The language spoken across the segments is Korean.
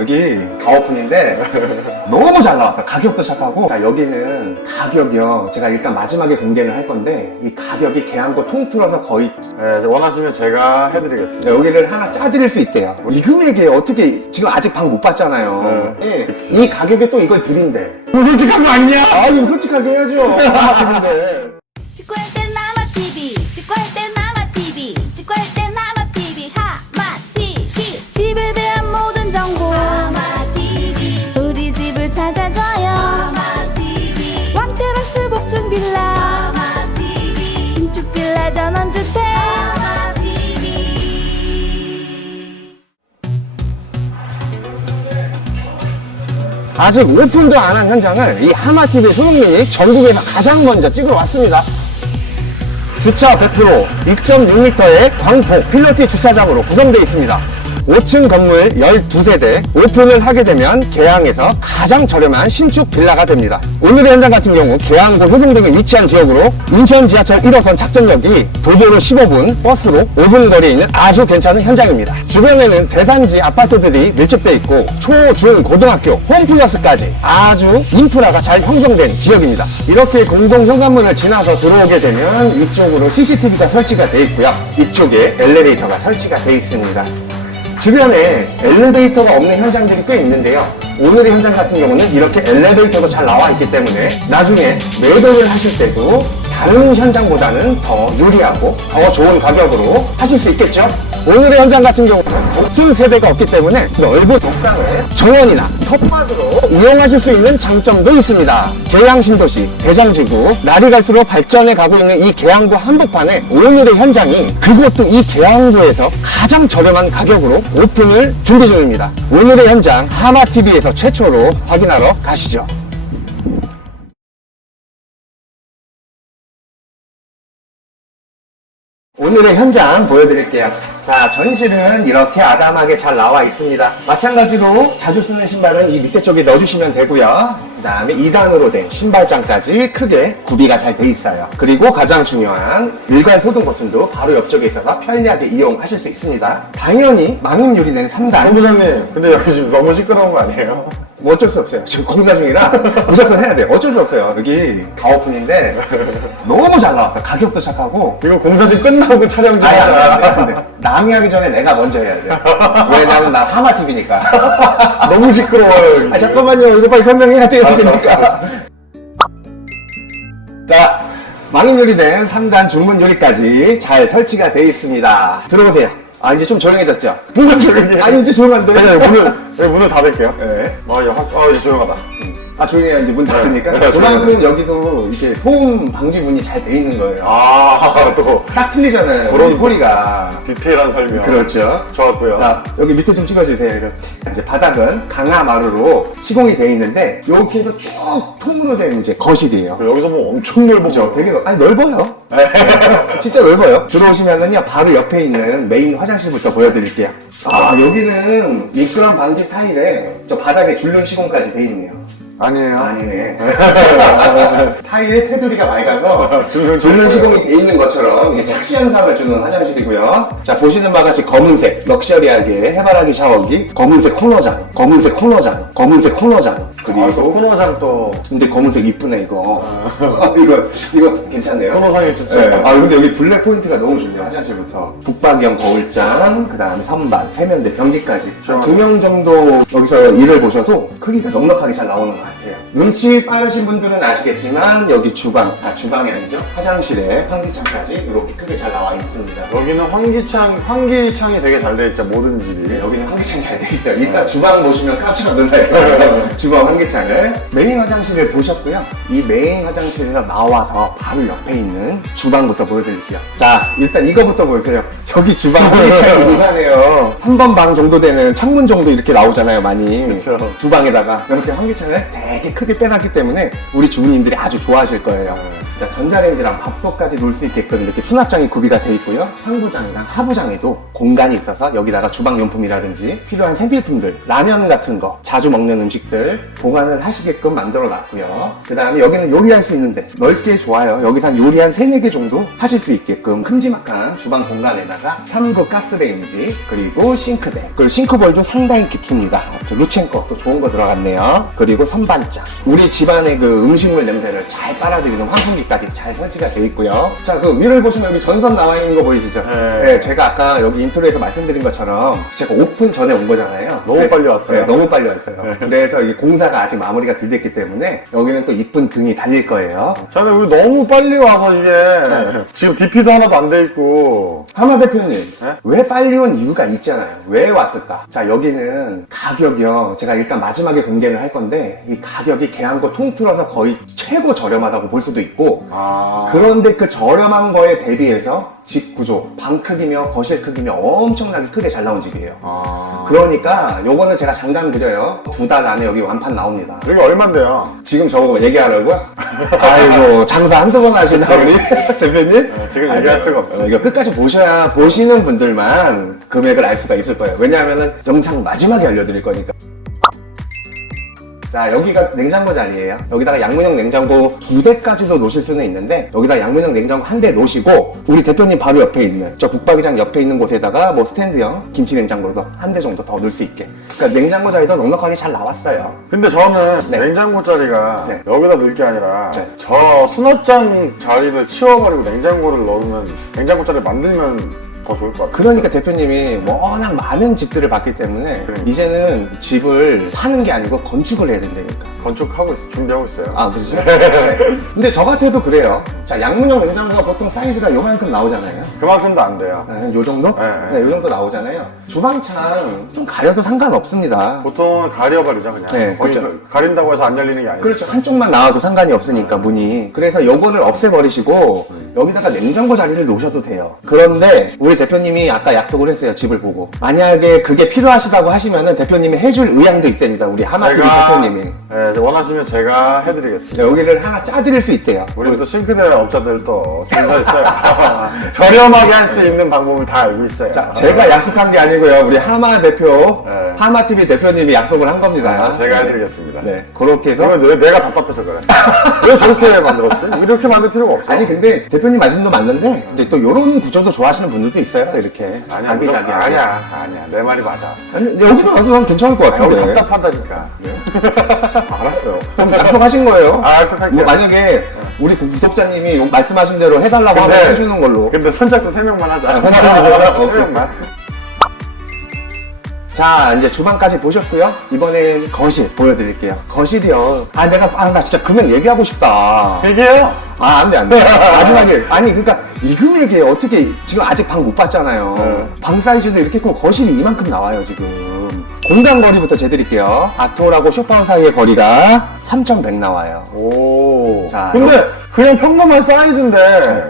여기 가오픈인데 너무 잘 나왔어. 가격도 착하고. 자, 여기는 가격이요. 제가 일단 마지막에 공개를 할 건데 이 가격이 계양고 통틀어서 거의 네, 원하시면 제가 해드리겠습니다. 여기를 하나 짜드릴 수 있대요. 이 금액에 어떻게 지금 아직 방 못 봤잖아요. 네, 예. 이 가격에 또 이걸 드린대. 솔직한 거 아니야? 아, 이거 솔직하게 해야죠. 아, 근데. 아직 오픈도 안 한 현장을 이 하마TV 손흥민이 전국에서 가장 먼저 찍으러 왔습니다. 주차 100% 2.6m의 광폭 필로티 주차장으로 구성되어 있습니다. 5층 건물 12세대 오픈을 하게 되면 계양에서 가장 저렴한 신축 빌라가 됩니다. 오늘의 현장 같은 경우 계양고 효성동에 위치한 지역으로 인천 지하철 1호선 작전역이 도보로 15분, 버스로 5분 거리에 있는 아주 괜찮은 현장입니다. 주변에는 대단지 아파트들이 밀집되어 있고 초, 중, 고등학교, 홈플러스까지 아주 인프라가 잘 형성된 지역입니다. 이렇게 공동 현관문을 지나서 들어오게 되면 이쪽으로 CCTV가 설치가 되어 있고요. 이쪽에 엘리베이터가 설치가 되어 있습니다. 주변에 엘리베이터가 없는 현장들이 꽤 있는데요. 오늘의 현장 같은 경우는 이렇게 엘리베이터도 잘 나와 있기 때문에 나중에 매도를 하실 때도 다른 현장보다는 더 유리하고 더 좋은 가격으로 하실 수 있겠죠? 오늘의 현장 같은 경우는 복층 세대가 없기 때문에 넓은 옥상을 정원이나 텃밭으로 이용하실 수 있는 장점도 있습니다. 계양신도시, 대장지구, 날이 갈수록 발전해 가고 있는 이 계양구 한복판에 오늘의 현장이 그것도 이 계양구에서 가장 저렴한 가격으로 오픈을 준비 중입니다. 오늘의 현장 하마TV에서 최초로 확인하러 가시죠. 오늘의 현장 보여드릴게요. 자, 전실은 이렇게 아담하게 잘 나와 있습니다. 마찬가지로 자주 쓰는 신발은 이 밑에 쪽에 넣어주시면 되고요. 그 다음에 2단으로 된 신발장까지 크게 구비가 잘 돼 있어요. 그리고 가장 중요한 일괄 소등 버튼도 바로 옆쪽에 있어서 편리하게 이용하실 수 있습니다. 당연히 망임 유리는 3단. 본부장님, 근데 여기 지금 너무 시끄러운 거 아니에요? 뭐 어쩔 수 없어요. 지금 공사 중이라 무조건 해야 돼요. 어쩔 수 없어요. 여기 가오픈인데 너무 잘 나왔어. 가격도 착하고 이거 공사 지금 끝나고 촬영 중 아니, 안 돼, 안 돼, 하자. 안 돼. 남이 하기 전에 내가 먼저 해야 돼. 왜냐면 나 하마TV니까. 너무 시끄러워요. 여기. 아, 잠깐만요. 이거 빨리 설명해야 돼요. 알았어, 그러니까. 알았어, 자, 망인 유리된 3단 중문 유리까지 잘 설치가 되어 있습니다. 들어오세요. 아, 이제 좀 조용해졌죠? 뭐가 조용해? 아니, 이제 조용한데? 잠깐만, 문을, 네, 문을 닫을게요. 네. 아, 이제 확, 아, 이제 조용하다. 아, 조용해야 이제 문 닫으니까. 네, 그만큼 여기도 이렇게 소음 방지문이 잘 돼 있는 거예요. 아, 또, 딱 틀리잖아요. 그런 우리 소리가. 디테일한 설명. 그렇죠. 좋았고요. 자, 여기 밑에 좀 찍어주세요. 이렇게. 이제 바닥은 강화마루로 시공이 되어 있는데, 해서 쭉 통으로 된 이제 거실이에요. 여기서 뭐 엄청 넓어. 그죠? 되게 넓, 아니, 넓어요. 네. 진짜 넓어요. 들어오시면은요, 바로 옆에 있는 메인 화장실부터 보여드릴게요. 아, 여기는 미끄럼 방지 타일에 저 바닥에 줄눈 시공까지 돼 있네요. 아니에요. 아니네. 타일에 테두리가 맑아서 줄눈. 시공이 돼 있는 것처럼 이게 착시 현상을 주는 화장실이고요. 자 보시는 바와 같이 검은색 럭셔리하게 해바라기 샤워기, 검은색 코너장, 검은색 코너장, 검은색. 아, 또 그리고 코너장 또. 근데 검은색 이쁘네 이거. 이거 이거 괜찮네요. 코너상이 좀 네. 좀- 아 근데 여기 블랙 포인트가 너무 좋네요 화장실부터 북박형 거울장 그 다음에 선반 세면대 변기까지 두 명 정도 여기서 일을 보셔도 크기가 넉넉하게 잘 나오는 것 같아요 눈치 빠르신 분들은 아시겠지만 여기 주방 아 주방이 아니죠 화장실에 환기창까지 이렇게 크게 잘 나와 있습니다 여기는 환기창, 환기창이 되게 잘 돼 있죠, 모든 집이. 네, 여기는 환기창 잘 돼 있어요. 이따 주방 보시면 깜짝 놀라요. 주방 환기창을. 메인 화장실을 보셨고요. 이 메인 화장실에서 나와서 바로 옆에 있는 주방부터 보여드릴게요. 자, 일단 이거부터 보세요. 여기 주방 환기창이 이만해요. 한 번 방 정도 되는 창문 정도 이렇게 나오잖아요, 많이. 그쵸. 주방에다가 이렇게 환기창을 되게 크게 빼놨기 때문에 우리 주부님들이 아주 좋아하실 거예요. 자, 전자레인지랑 밥솥까지 놓을 수 있게끔 이렇게 수납장이 구비가 되어 있고요. 상부장이랑 하부장에도 공간이 있어서 여기다가 주방용품이라든지 필요한 생필품들, 라면 같은 거, 자주 먹는 음식들 보관을 하시게끔 만들어 놨고요. 그 다음에 여기는 요리할 수 있는데 넓게 좋아요. 여기서 한 요리 한 3, 4개 정도 하실 수 있게끔 큼지막한 주방 공간에다가 3급 가스레인지, 그리고 싱크대, 그리고 싱크볼도 상당히 깊습니다. 저 루첸거 또 좋은 거 들어갔네요. 그리고 선반장. 우리 집안의 그 음식물 냄새를 잘 빨아들이는 환풍기까지 잘 설치가 되어 있고요. 자, 그 위를 보시면 여기 전선 나와 있는 거 보이시죠? 네. 제가 아까 여기 인트로에서 말씀드린 것처럼 제가 오픈 전에 온 거잖아요. 너무 그래서- 빨리 왔어요. 네, 너무 빨리 왔어요. 그래서 이게 공사가 아직 마무리가 덜 됐기 때문에 여기는 또 이쁜 등이 달릴 거예요. 자네 우리 너무 빨리 와서 이게 지금 DP도 하나도 안 돼 있고 하마 대표님, 네? 왜 빨리 온 이유가 있잖아요. 왜 왔을까? 자, 여기는 가격이요. 제가 일단 마지막에 공개를 할 건데, 이 가격이 계한거 통틀어서 거의 최고 저렴하다고 볼 수도 있고, 아 그런데 그 저렴한 거에 대비해서 집 구조, 방 크기며 거실 크기며 엄청나게 크게 잘 나온 집이에요. 아 그러니까 요거는 제가 장담 드려요. 두 달 안에 여기 완판 나옵니다. 여기 얼만데요? 지금 저거 얘기하려고요? 아이고 장사 한두 번 하시나 우리 대표님? 어, 지금 얘기할 수가. 어, 이거 끝까지 보셔야 보시는 분들만 금액을 알 수가 있을 거예요. 왜냐하면 영상 마지막에 알려드릴 거니까. 자 여기가 냉장고 자리예요. 여기다가 양문형 냉장고 두 대까지도 놓으실 수는 있는데 여기다 양문형 냉장고 한 대 놓으시고 우리 대표님 바로 옆에 있는 저 국박이장 옆에 있는 곳에다가 뭐 스탠드형 김치 냉장고도 한 대 정도 더 넣을 수 있게. 그러니까 냉장고 자리도 넉넉하게 잘 나왔어요. 근데 저는 네. 냉장고 자리가 네. 여기다 넣을 게 아니라 네. 저 수납장 자리를 치워버리고 냉장고를 넣으면 냉장고 자리 만들면 더 좋을 것 같아요. 그러니까 대표님이 워낙 많은 집들을 봤기 때문에 그러니까. 이제는 집을 사는 게 아니고 건축을 해야 된다니까. 건축하고 있어, 준비하고 있어요. 아, 그렇죠. 근데 저 같아도 그래요. 자, 양문형 냉장고가 보통 사이즈가 요만큼 나오잖아요. 그만큼도 안 돼요. 네, 요 정도? 네, 네, 요 정도 나오잖아요. 주방창 좀 가려도 상관없습니다. 보통은 가려버리죠, 그냥. 네, 거의 그렇죠. 가린다고 해서 안 열리는 게 아니에요. 그렇죠. 한쪽만 나와도 상관이 없으니까 문이. 그래서 요거를 없애버리시고 여기다가 냉장고 자리를 놓으셔도 돼요. 그런데 우리 대표님이 아까 약속을 했어요. 집을 보고. 만약에 그게 필요하시다고 하시면은 대표님이 해줄 의향도 있대니다. 우리 하마TV 대표님이. 네, 원하시면 제가 해드리겠습니다. 네, 여기를 하나 짜드릴 수 있대요. 우리 또 싱크대 업자들 또 있어요. 저렴하게 할 수 있는 방법을 다 알고 있어요. 자, 제가 약속한 게 아니고요. 우리 하마 대표, 네. 하마TV 대표님이 약속을 한 겁니다. 아, 제가 해드리겠습니다. 네, 그렇게 해서. 이건 왜 내가 답답해서 그래? 왜 저렇게 만들었지? 이렇게 만들 필요가 없어. 아니, 근데 대표님 말씀도 맞는데, 이제 또 이런 구조도 좋아하시는 분들도 있어요. 이렇게. 아니야, 아기자기하게. 무조건- 아니야, 아니야. 내 말이 맞아. 아니, 근데 여기도 나도 난 괜찮을 것 아, 여기 같은데. 답답하다니까. 알았어요. 그럼 약속하신 거예요? 아, 약속할게요. 뭐 만약에 우리 구독자님이 요- 말씀하신 대로 해달라고 하면 근데- 해주는 걸로. 근데 선착순 3명만 하자. 아, 선착순 3명만. 자, 이제 주방까지 보셨고요. 이번엔 거실 보여드릴게요. 거실이요. 아, 내가, 아, 나 진짜 금액 얘기하고 싶다. 얘기해요. 아, 안 돼, 안 돼. 마지막에. 아니, 그러니까 이 금액에 어떻게, 지금 아직 방 못 봤잖아요. 네. 방 사이즈도 이렇게 크고 거실이 이만큼 나와요, 지금. 공간 거리부터 재드릴게요. 아토라고 쇼파운 사이의 거리가 3.100 나와요. 오. 자, 근데 그냥 평범한 사이즈인데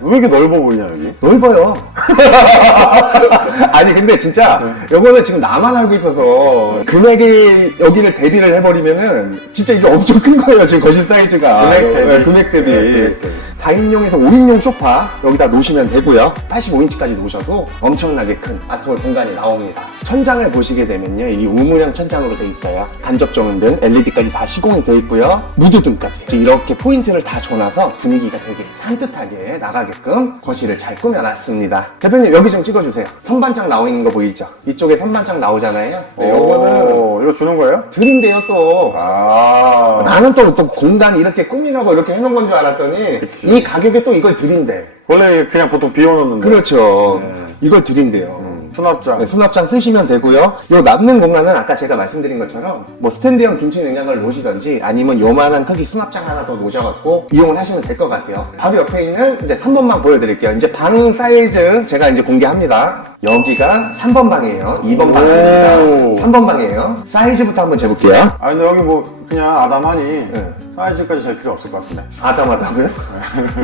왜 이렇게 넓어 보이냐, 여기? 넓어요. 아니 근데 진짜 요거는 지금 나만 알고 있어서 금액이 여기를 대비를 해버리면은 진짜 이게 엄청 큰 거예요 지금 거실 사이즈가 금액 대비. 네, 금액 대비 네, 금액 대비. 4인용에서 5인용 소파 여기다 놓으시면 되고요. 85인치까지 놓으셔도 엄청나게 큰 아트홀 공간이 나옵니다. 천장을 보시게 되면요 이 우물형 천장으로 돼 있어요. 간접 조명 등 LED까지 다 시공이 돼 있고요. 무드등까지. 이렇게 포인트를 다 줘놔서 분위기가 되게 산뜻하게 나가게끔 거실을 잘 꾸며놨습니다. 대표님 여기 좀 찍어주세요. 선반장 나와 있는 거 보이죠? 이쪽에 선반장 나오잖아요. 네, 요거는 오, 이거 주는 거예요? 드린데요 또. 아. 나는 또, 또 공간 이렇게 꾸미라고 이렇게 해놓은 건 줄 알았더니 그치. 이 가격에 또 이걸 드린대. 원래 그냥 보통 비워놓는데. 그렇죠. 네. 이걸 드린대요. 수납장. 네, 수납장 쓰시면 되고요. 요 남는 공간은 아까 제가 말씀드린 것처럼 뭐 스탠드형 김치 냉장고를 놓으시던지 아니면 요만한 크기 수납장 하나 더 놓으셔갖고 이용을 하시면 될 것 같아요. 바로 옆에 있는 이제 3번방 보여드릴게요. 이제 방 사이즈 제가 이제 공개합니다. 여기가 3번 방이에요. 2번 방 아닙니다. 오. 3번 방이에요. 사이즈부터 한번 재볼게요. 아 근데 여기 뭐 그냥 아담하니 네. 사이즈까지 잘 필요 없을 것 같은데. 아담하다고요?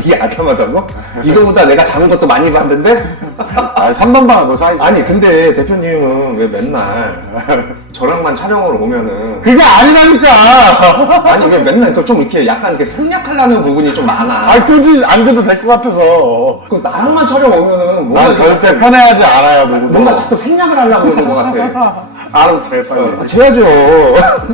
이게 아담하다고? 이거보다 내가 작은 것도 많이 봤는데? 아 3번 방은 뭐 사이즈. 아니 근데 대표님은 왜 맨날 저랑만 촬영을 오면은 그게 아니라니까! 아니 왜 맨날 그 좀 이렇게 약간 이렇게 생략하려는 부분이 좀 많아. 아, 굳이 앉아도 될 것 같아서. 그 나랑만 촬영 오면은 뭔가 난 절대 편해하지 않아요, 누구도. 뭔가 자꾸 생략을 하려고 그러는 것 같아. 알아서 제일 빨리. 어, 줘야죠.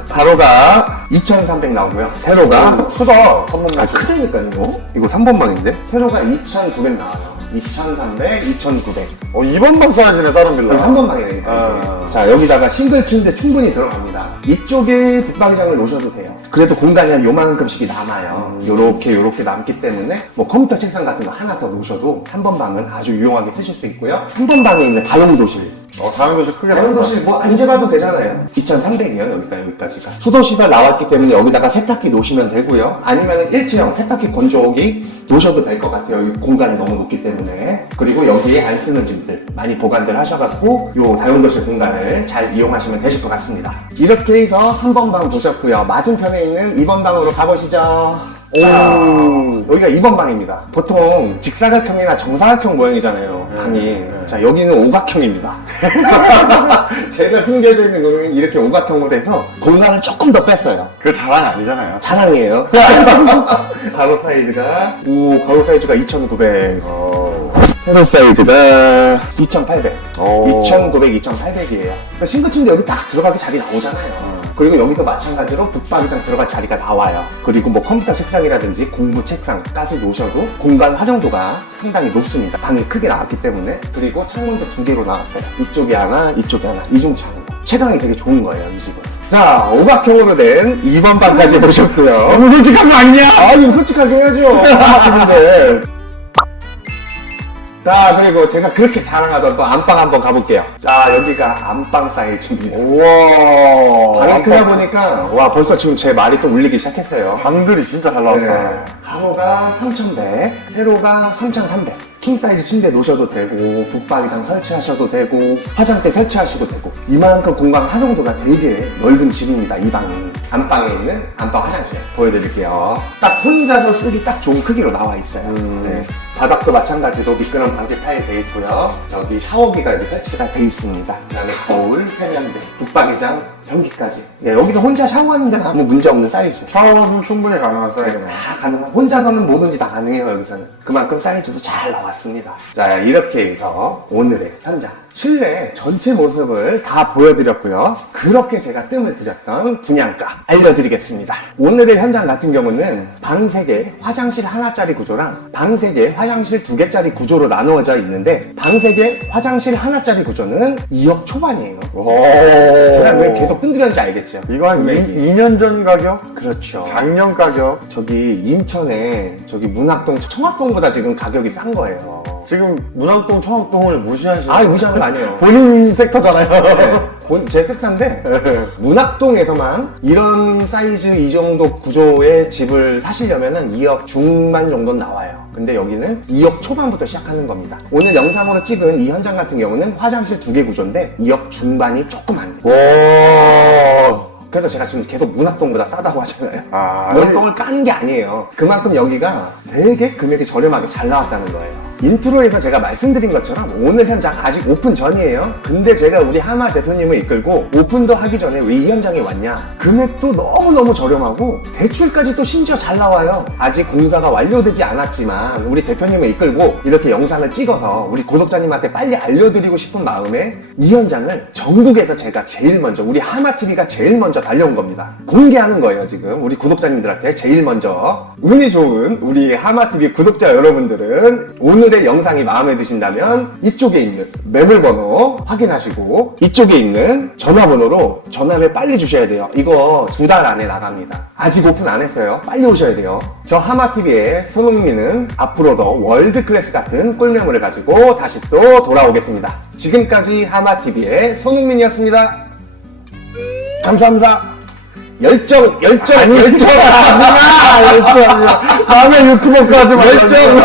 가로가 2,300 나오고요. 세로가 크다, 한 번만. 아, 크다니까 이거. 이거 3번방인데? 세로가 2,900 나와요. 2,300, 2,900. 어, 2번 방 사이즈네, 다른 빌라. 3번방이라니까. 아. 자, 여기다가 싱글 침대 충분히 들어갑니다. 이쪽에 북방장을 놓으셔도 돼요. 그래도 공간이 한 요만큼씩이 남아요. 요렇게 요렇게 남기 때문에 뭐 컴퓨터 책상 같은 거 하나 더 놓으셔도 3번방은 아주 유용하게 쓰실 수 있고요. 3번방에 있는 다용도실. 어, 다용도실 크게 다용도실 뭐 앉아봐도 되잖아요. 2,300이요, 여기가 여기까지가. 수도시설 나왔기 때문에 여기다가 세탁기 놓으시면 되고요. 아니면 일체형 세탁기 건조기 놓으셔도 될 것 같아요. 여기 공간이 너무 높기 때문에. 그리고 여기에 안 쓰는 짐들 많이 보관들 하셔가지고 요 다용도실 공간을 잘 이용하시면 되실 것 같습니다. 이렇게 해서 3번 방 보셨고요. 맞은편에 있는 2번 방으로 가보시죠. 자, 여기가 2번 방입니다. 보통 직사각형이나 정사각형 모양이잖아요. 방이. 네. 자, 여기는 오각형입니다. 제가 숨겨져 있는 거는 이렇게 오각형으로 해서 공간을 조금 더 뺐어요. 그 자랑 아니잖아요. 자랑이에요. 가로 사이즈가, 오, 가로 사이즈가 2,900. 어. 세로 사이즈가 2,800. 오. 2,900, 2,800이에요. 그러니까 싱크침대 여기 딱 들어가기 자리 나오잖아요. 그리고 여기도 마찬가지로 북박이장 들어갈 자리가 나와요. 그리고 뭐 컴퓨터 책상이라든지 공부 책상까지 놓으셔도 공간 활용도가 상당히 높습니다. 방이 크게 나왔기 때문에. 그리고 창문도 두 개로 나왔어요. 이쪽에 하나, 이쪽에 하나. 이중창으로. 채광이 되게 좋은 거예요, 이 집은. 자, 오각형으로 된 2번 방까지 보셨고요. 너무 솔직한 거 아니냐? 아, 이거 솔직하게 해야죠. 오각형인데. 자, 그리고 제가 그렇게 자랑하던 또 안방 한번 가볼게요. 자, 여기가 안방 사이즈입니다. 우와. 방이 크다 보니까, 와, 벌써 지금 제 말이 또 울리기 시작했어요. 방들이 진짜 잘 네. 나왔다. 가로가 3,100, 세로가 3,300. 킹 사이즈 침대 놓으셔도 되고, 북박이장 설치하셔도 되고, 화장대 설치하셔도 되고, 이만큼 공간 활용도가 되게 넓은 집입니다, 이 방이. 안방에 있는 안방 화장실 보여드릴게요. 딱 혼자서 쓰기 딱 좋은 크기로 나와 있어요. 네. 바닥도 마찬가지로 미끄럼 방지 타일 돼 있고요. 여기 샤워기가 여기 설치가 돼 있습니다. 그 다음에 거울, 세면대, 북박이장, 변기까지. 예, 여기서 혼자 샤워하는 데는 아무 문제 없는 사이즈. 샤워는 충분히 가능한 사이즈네. 다 가능한 혼자서는 뭐든지 다 가능해요 여기서는 그만큼 사이즈도 잘 나왔습니다 자 이렇게 해서 오늘의 현장 실내 전체 모습을 다 보여드렸고요 그렇게 제가 뜸을 들였던 분양가 알려드리겠습니다 오늘의 현장 같은 경우는 방 3개 화장실 하나짜리 구조랑 방 3개 화장실 2개짜리 구조로 나누어져 있는데 방 3개 화장실 하나짜리 구조는 2억 초반이에요 오. 제가 왜 계속 뜸들였는지 알겠죠? 이거 한 왜? 2, 년전 가격? 그렇죠 작년 가격? 저기 인천에 저기 문학동 청학동보다 지금 가격이 싼 거예요. 지금 문학동, 청학동을 무시하시는 아 무시하는 거 아니에요. 본인 섹터잖아요. 네, 본- 제 섹터인데 문학동에서만 이런 사이즈 이 정도 구조의 집을 사시려면은 2억 중반 정도는 나와요. 근데 여기는 2억 초반부터 시작하는 겁니다. 오늘 영상으로 찍은 이 현장 같은 경우는 화장실 두 개 구조인데 2억 중반이 조금 안 돼요. 오. 그래서 제가 지금 계속 문학동보다 싸다고 하잖아요. 아, 문학동을 까는 게 아니에요. 그만큼 여기가 되게 금액이 저렴하게 잘 나왔다는 거예요. 인트로에서 제가 말씀드린 것처럼 오늘 현장 아직 오픈 전이에요. 근데 제가 우리 하마 대표님을 이끌고 오픈도 하기 전에 왜 이 현장에 왔냐? 금액도 너무너무 저렴하고 대출까지 또 심지어 잘 나와요. 아직 공사가 완료되지 않았지만 우리 대표님을 이끌고 이렇게 영상을 찍어서 우리 구독자님한테 빨리 알려드리고 싶은 마음에 이 현장을 전국에서 제가 제일 먼저 우리 하마TV가 제일 먼저 달려온 겁니다. 공개하는 거예요 지금 우리 구독자님들한테 제일 먼저 운이 좋은 우리 하마TV 구독자 여러분들은 오늘 의 영상이 마음에 드신다면 이쪽에 있는 매물 번호 확인하시고 이쪽에 있는 전화번호로 전화를 빨리 주셔야 돼요. 이거 두 달 안에 나갑니다. 아직 오픈 안 했어요. 빨리 오셔야 돼요. 저 하마TV의 손흥민은 앞으로 더 월드클래스 같은 꿀매물을 가지고 다시 또 돌아오겠습니다. 지금까지 하마TV의 손흥민이었습니다. 감사합니다. 열정, 열정, 열정 하지 마! 열정. 다음에 유튜버까지 열정!